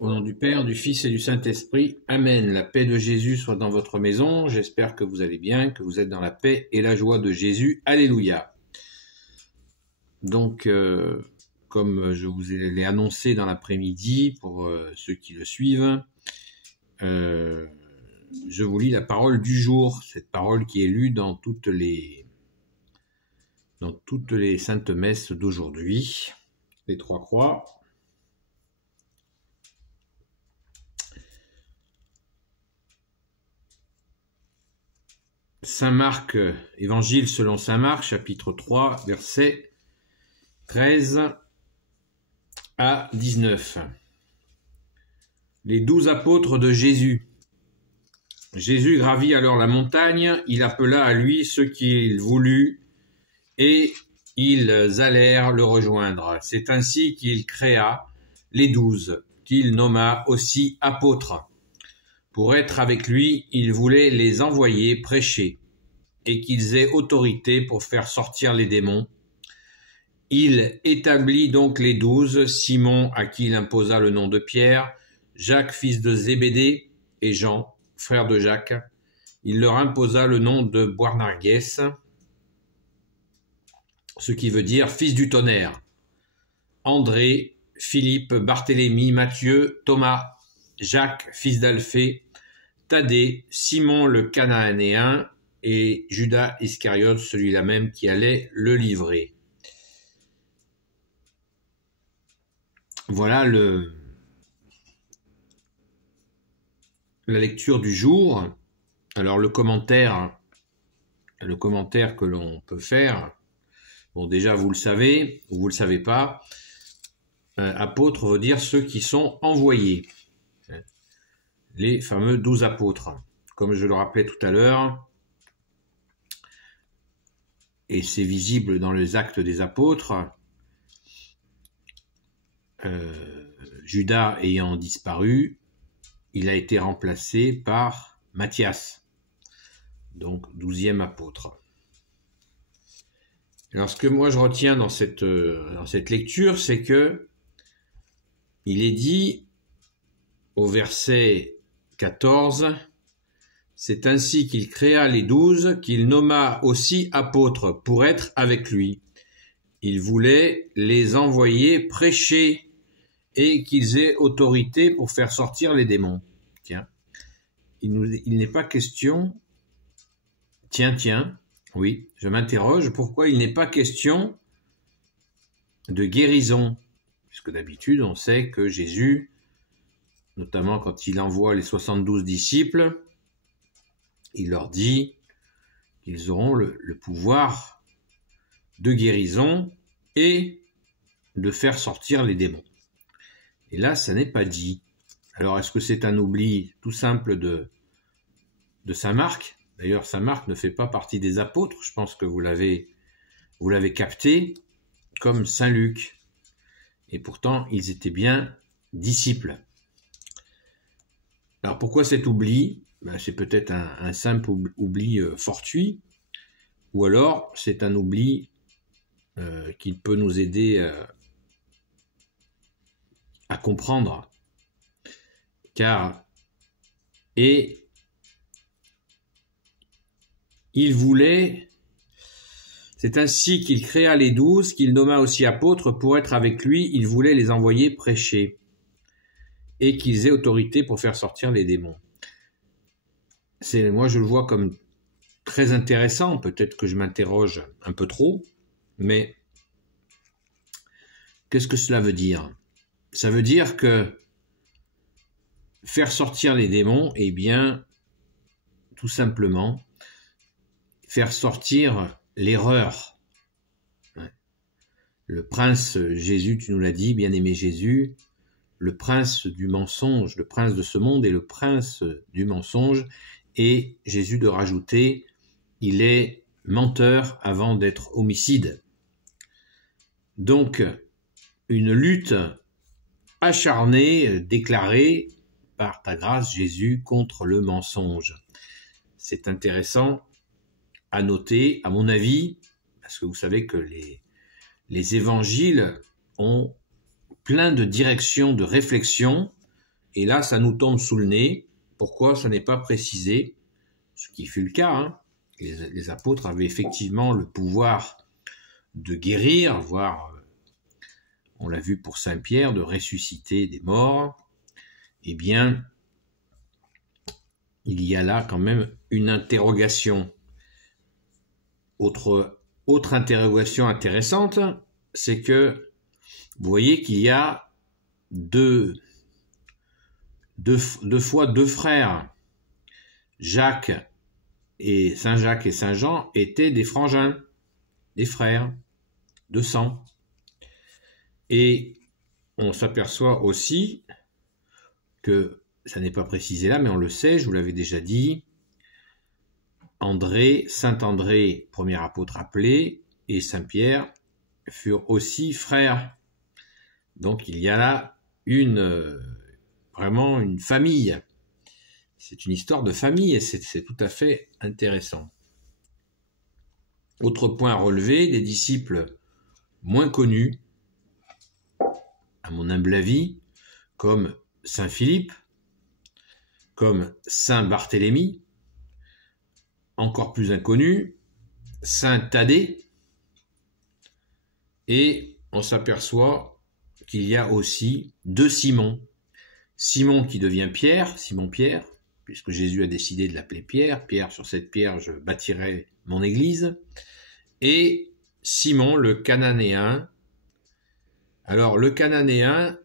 Au nom du Père, du Fils et du Saint-Esprit. Amen. La paix de Jésus soit dans votre maison. J'espère que vous allez bien, que vous êtes dans la paix et la joie de Jésus. Alléluia. Donc, comme je vous l'ai annoncé dans l'après-midi, pour ceux qui le suivent, je vous lis la parole du jour. Cette parole qui est lue dans toutes les saintes messes d'aujourd'hui, les trois croix. Saint Marc, Évangile selon Saint Marc, chapitre 3, versets 13 à 19. Les 12 apôtres de Jésus. Jésus gravit alors la montagne, il appela à lui ceux qu'il voulut, et ils allèrent le rejoindre. C'est ainsi qu'il créa les 12, qu'il nomma aussi apôtres. Pour être avec lui, il voulait les envoyer prêcher, et qu'ils aient autorité pour faire sortir les démons. Il établit donc les 12, Simon, à qui il imposa le nom de Pierre, Jacques, fils de Zébédée, et Jean, frère de Jacques. Il leur imposa le nom de Boanerges, ce qui veut dire fils du tonnerre. André, Philippe, Barthélemy, Matthieu, Thomas, Jacques, fils d'Alphée, Thaddée, Simon le Cananéen et Judas Iscariote, celui-là même qui allait le livrer. Voilà la lecture du jour. Alors le commentaire que l'on peut faire, bon déjà vous le savez ou vous le savez pas, apôtre veut dire ceux qui sont envoyés. Les fameux 12 apôtres. Comme je le rappelais tout à l'heure, et c'est visible dans les actes des apôtres, Judas ayant disparu, il a été remplacé par Matthias, donc 12e apôtre. Alors ce que moi je retiens dans cette lecture, c'est que il est dit au verset 14, c'est ainsi qu'il créa les 12, qu'il nomma aussi apôtres pour être avec lui. Il voulait les envoyer prêcher et qu'ils aient autorité pour faire sortir les démons. Tiens, il n'est pas question... Tiens, oui, je m'interroge, pourquoi il n'est pas question de guérison? Puisque d'habitude, on sait que Jésus, notamment quand il envoie les 72 disciples, il leur dit qu'ils auront le pouvoir de guérison et de faire sortir les démons. Et là, ça n'est pas dit. Alors, est-ce que c'est un oubli tout simple de Saint Marc? D'ailleurs, Saint Marc ne fait pas partie des apôtres, je pense que vous l'avez capté, comme Saint Luc. Et pourtant, ils étaient bien disciples. Alors, pourquoi cet oubli? C'est peut-être un simple oubli fortuit, ou alors c'est un oubli qui peut nous aider à comprendre. Il voulait, c'est ainsi qu'il créa les 12, qu'il nomma aussi apôtres pour être avec lui, il voulait les envoyer prêcher, et qu'ils aient autorité pour faire sortir les démons. Moi je le vois comme très intéressant, peut-être que je m'interroge un peu trop, mais qu'est-ce que cela veut dire? Ça veut dire que faire sortir les démons, eh bien, tout simplement, faire sortir l'erreur. Le prince Jésus, tu nous l'as dit, bien-aimé Jésus, le prince du mensonge, le prince de ce monde est le prince du mensonge, et Jésus de rajouter, il est menteur avant d'être homicide. Donc, une lutte acharnée, déclarée par ta grâce, Jésus, contre le mensonge. C'est intéressant à noter, à mon avis, parce que vous savez que les évangiles ont plein de directions de réflexion Et là, ça nous tombe sous le nez. Pourquoi ça n'est pas précisé? Ce qui fut le cas, hein. Les apôtres avaient effectivement le pouvoir de guérir, voire, on l'a vu pour Saint Pierre, de ressusciter des morts. Eh bien, il y a là quand même une interrogation. Autre interrogation intéressante, c'est que vous voyez qu'il y a deux fois deux frères. Saint Jacques et Saint Jean étaient des frangins, des frères de sang. Et on s'aperçoit aussi que, ça n'est pas précisé là, mais on le sait, je vous l'avais déjà dit, Saint André, premier apôtre appelé, et Saint Pierre furent aussi frères. Donc il y a là vraiment une famille. C'est une histoire de famille et c'est tout à fait intéressant. Autre point à relever, des disciples moins connus, à mon humble avis, comme Saint Philippe, comme Saint Barthélemy, encore plus inconnu, Saint Thaddée, et on s'aperçoit qu'il y a aussi deux Simon. Simon qui devient Pierre, Simon-Pierre, puisque Jésus a décidé de l'appeler Pierre. Pierre, sur cette pierre, je bâtirai mon église. Et Simon, le Cananéen. Alors, le Cananéen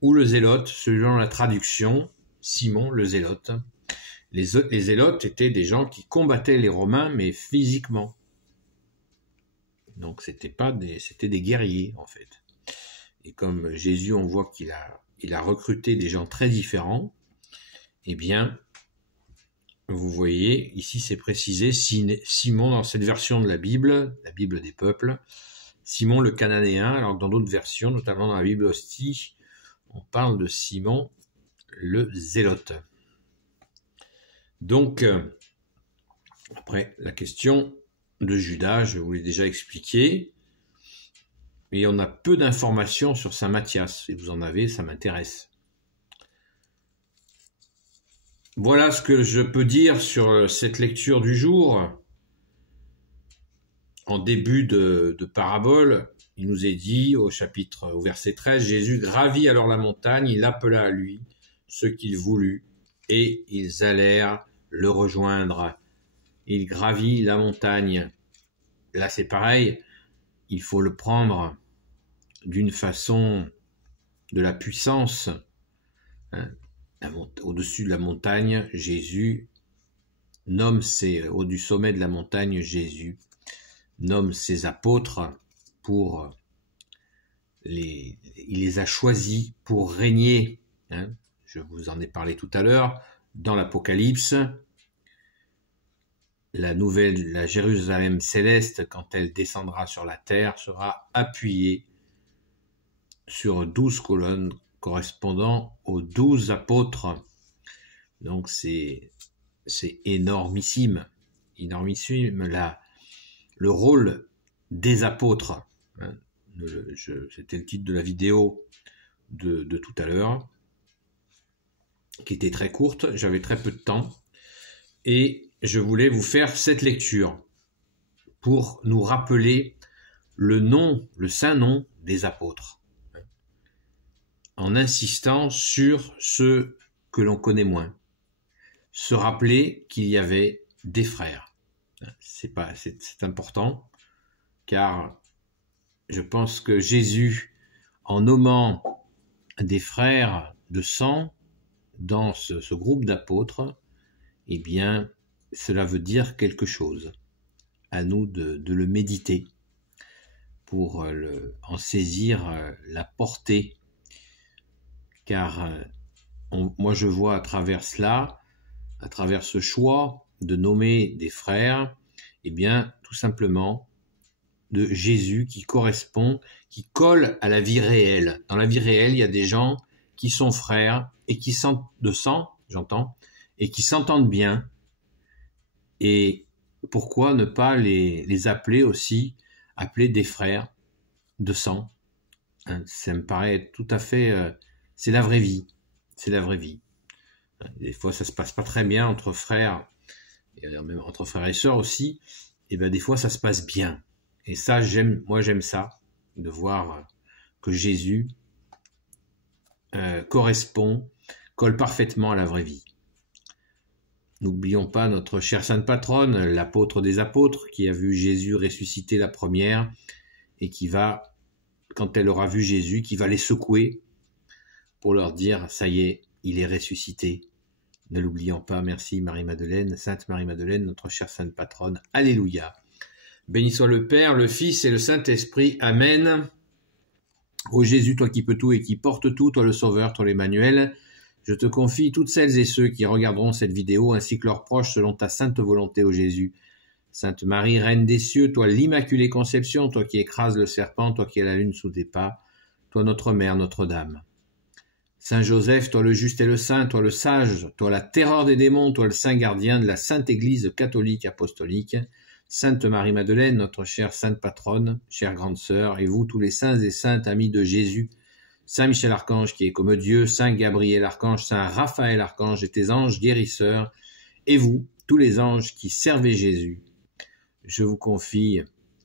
ou le Zélote, selon la traduction, Simon le Zélote. Les Zélotes étaient des gens qui combattaient les Romains, mais physiquement. Donc, c'était des guerriers, en fait. Et comme Jésus, on voit qu'il a recruté des gens très différents, eh bien, vous voyez, ici c'est précisé, Simon, dans cette version de la Bible des peuples, Simon le Cananéen, alors dans d'autres versions, notamment dans la Bible Hostie, on parle de Simon le Zélote. Donc, après, la question de Judas, je vous l'ai déjà expliqué, mais on a peu d'informations sur Saint Matthias. Si vous en avez, ça m'intéresse. Voilà ce que je peux dire sur cette lecture du jour. En début de parabole, il nous est dit au verset 13, Jésus gravit alors la montagne, il appela à lui ceux qu'il voulut, et ils allèrent le rejoindre. Il gravit la montagne. Là, c'est pareil, il faut le prendre d'une façon de la puissance. Au-dessus de la montagne, Jésus du sommet de la montagne, Jésus nomme ses apôtres il les a choisis pour régner. Je vous en ai parlé tout à l'heure. Dans l'Apocalypse, la Jérusalem céleste, quand elle descendra sur la terre, sera appuyée sur 12 colonnes correspondant aux 12 apôtres. Donc c'est énormissime le rôle des apôtres. C'était le titre de la vidéo de tout à l'heure, qui était très courte, j'avais très peu de temps, et je voulais vous faire cette lecture pour nous rappeler le saint nom des apôtres, en insistant sur ceux que l'on connaît moins. Se rappeler qu'il y avait des frères. C'est important, car je pense que Jésus, en nommant des frères de sang dans ce groupe d'apôtres, eh bien, cela veut dire quelque chose. À nous de le méditer pour en saisir la portée, car moi je vois à travers cela, à travers ce choix de nommer des frères, eh bien, tout simplement, de Jésus qui colle à la vie réelle. Dans la vie réelle, il y a des gens qui sont frères et qui sont de sang, j'entends, et qui s'entendent bien. Et pourquoi ne pas les appeler des frères de sang? Ça me paraît tout à fait... c'est la vraie vie. c'est la vraie vie. Des fois, ça se passe pas très bien entre frères, et même entre frères et sœurs aussi. Et ben des fois, ça se passe bien. Et ça, j'aime ça, de voir que Jésus colle parfaitement à la vraie vie. N'oublions pas notre chère sainte patronne, l'apôtre des apôtres, qui a vu Jésus ressusciter la première, et qui va, quand elle aura vu Jésus, qui va les secouer pour leur dire, ça y est, il est ressuscité. Ne l'oublions pas, merci Marie-Madeleine, Sainte Marie-Madeleine, notre chère sainte patronne. Alléluia. Béni soit le Père, le Fils et le Saint-Esprit. Amen. Ô Jésus, toi qui peux tout et qui portes tout, toi le Sauveur, toi l'Emmanuel, je te confie toutes celles et ceux qui regarderont cette vidéo, ainsi que leurs proches, selon ta sainte volonté, ô Jésus. Sainte Marie, Reine des cieux, toi l'Immaculée Conception, toi qui écrases le serpent, toi qui as la lune sous tes pas, toi notre Mère, Notre-Dame. Saint Joseph, toi le juste et le saint, toi le sage, toi la terreur des démons, toi le saint gardien de la Sainte Église catholique apostolique, Sainte Marie-Madeleine, notre chère sainte patronne, chère grande sœur, et vous tous les saints et saintes amis de Jésus, Saint Michel Archange qui est comme Dieu, Saint Gabriel Archange, Saint Raphaël Archange et tes anges guérisseurs, et vous, tous les anges qui servez Jésus, je vous confie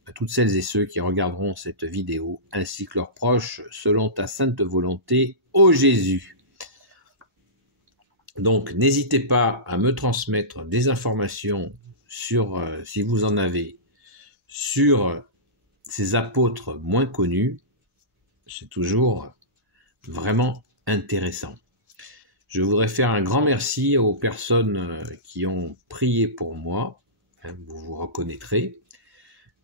à toutes celles et ceux qui regarderont cette vidéo, ainsi que leurs proches, selon ta sainte volonté, ô Jésus. Donc, n'hésitez pas à me transmettre des informations sur, si vous en avez, sur ces apôtres moins connus. C'est toujours vraiment intéressant. Je voudrais faire un grand merci aux personnes qui ont prié pour moi. Vous vous reconnaîtrez.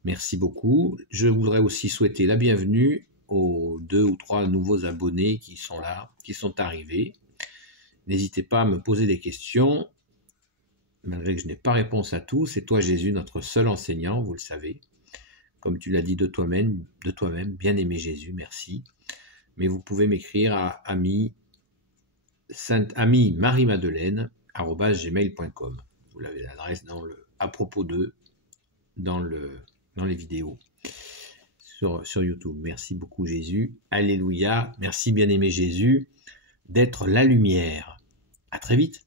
Merci beaucoup. Je voudrais aussi souhaiter la bienvenue aux 2 ou 3 nouveaux abonnés qui sont là, qui sont arrivés. N'hésitez pas à me poser des questions, malgré que je n'ai pas réponse à tout. C'est toi Jésus, notre seul enseignant, vous le savez. Comme tu l'as dit de toi-même, bien-aimé Jésus, merci. Mais vous pouvez m'écrire à ami Marie-Madeleine@gmail.com. Vous l'avez l'adresse dans le à propos d'eux dans les vidéos sur YouTube. Merci beaucoup Jésus. Alléluia. Merci bien-aimé Jésus d'être la lumière. À très vite.